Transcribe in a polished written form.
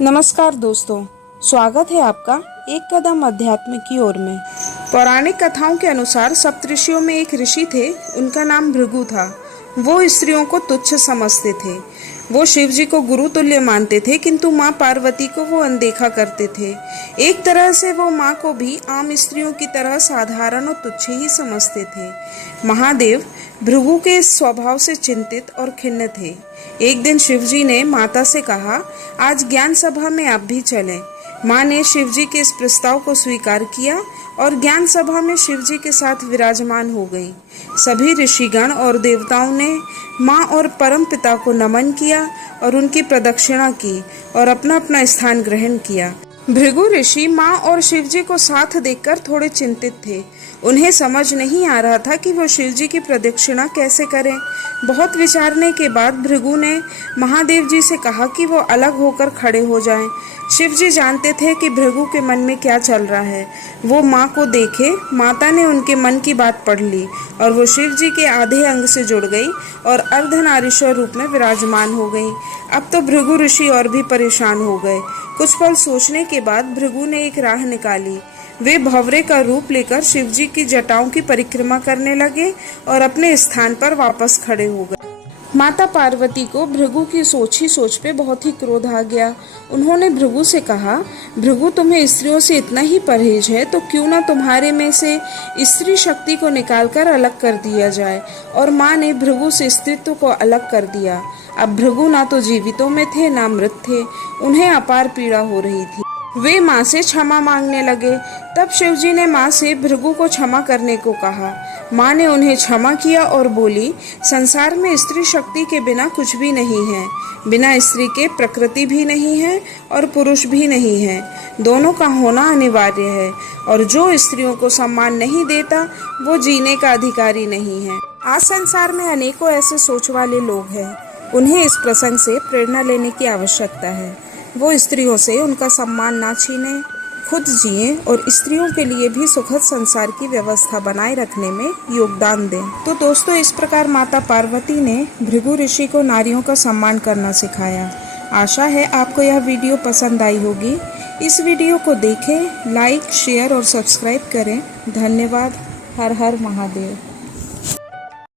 नमस्कार दोस्तों, स्वागत है आपका एक कदम अध्यात्म की ओर में। पौराणिक कथाओं के अनुसार सप्तऋषियों में एक ऋषि थे। उनका नाम भृगु था। वो स्त्रियों को तुच्छ समझते थे। वो शिव जी को गुरु तुल्य मानते थे, किंतु माँ पार्वती को वो अनदेखा करते थे। एक तरह से वो माँ को भी आम स्त्रियों की तरह साधारण और तुच्छ ही समझते थे। महादेव भृगु के इस स्वभाव से चिंतित और खिन्न थे। एक दिन शिवजी ने माता से कहा, आज ज्ञान सभा में आप भी चलें। माँ ने शिवजी के इस प्रस्ताव को स्वीकार किया और ज्ञान सभा में शिवजी के साथ विराजमान हो गई। सभी ऋषिगण और देवताओं ने माँ और परम पिता को नमन किया और उनकी प्रदक्षिणा की और अपना अपना स्थान ग्रहण किया। भृगु ऋषि माँ और शिवजी को साथ देखकर थोड़े चिंतित थे। उन्हें समझ नहीं आ रहा था कि वो शिवजी की प्रदक्षिणा कैसे करें। बहुत विचारने के बाद भृगु ने महादेव जी से कहा कि वो अलग होकर खड़े हो जाएं। शिवजी जानते थे कि भृगु के मन में क्या चल रहा है। वो माँ को देखे। माता ने उनके मन की बात पढ़ ली और वो शिवजी के आधे अंग से जुड़ गई और अर्धनारीश्वर रूप में विराजमान हो गई। अब तो भृगु ऋषि और भी परेशान हो गए। कुछ पल सोचने के बाद भृगु ने एक राह निकाली। वे भंवरे का रूप लेकर शिवजी की जटाओं की परिक्रमा करने लगे और अपने स्थान पर वापस खड़े हो गए। माता पार्वती को भृगु की सोच ही सोच पे बहुत ही क्रोध आ गया। उन्होंने भृगु से कहा, भृगु तुम्हें स्त्रियों से इतना ही परहेज है तो क्यों ना तुम्हारे में से स्त्री शक्ति को निकालकर अलग कर दिया जाए। और माँ ने भृगु से स्त्रीत्व को अलग कर दिया। अब भृगु ना तो जीवितों में थे ना मृत थे। उन्हें अपार पीड़ा हो रही थी। वे माँ से क्षमा मांगने लगे। तब शिवजी ने माँ से भृगु को क्षमा करने को कहा। माँ ने उन्हें क्षमा किया और बोली, संसार में स्त्री शक्ति के बिना कुछ भी नहीं है। बिना स्त्री के प्रकृति भी नहीं है और पुरुष भी नहीं है। दोनों का होना अनिवार्य है और जो स्त्रियों को सम्मान नहीं देता वो जीने का अधिकारी नहीं है। आज संसार में अनेकों ऐसे सोच वाले लोग हैं। उन्हें इस प्रसंग से प्रेरणा लेने की आवश्यकता है। वो स्त्रियों से उनका सम्मान ना छीने, खुद जिए और स्त्रियों के लिए भी सुखद संसार की व्यवस्था बनाए रखने में योगदान दें। तो दोस्तों, इस प्रकार माता पार्वती ने भृगु ऋषि को नारियों का सम्मान करना सिखाया। आशा है आपको यह वीडियो पसंद आई होगी। इस वीडियो को देखें, लाइक, शेयर और सब्सक्राइब करें। धन्यवाद। हर हर महादेव।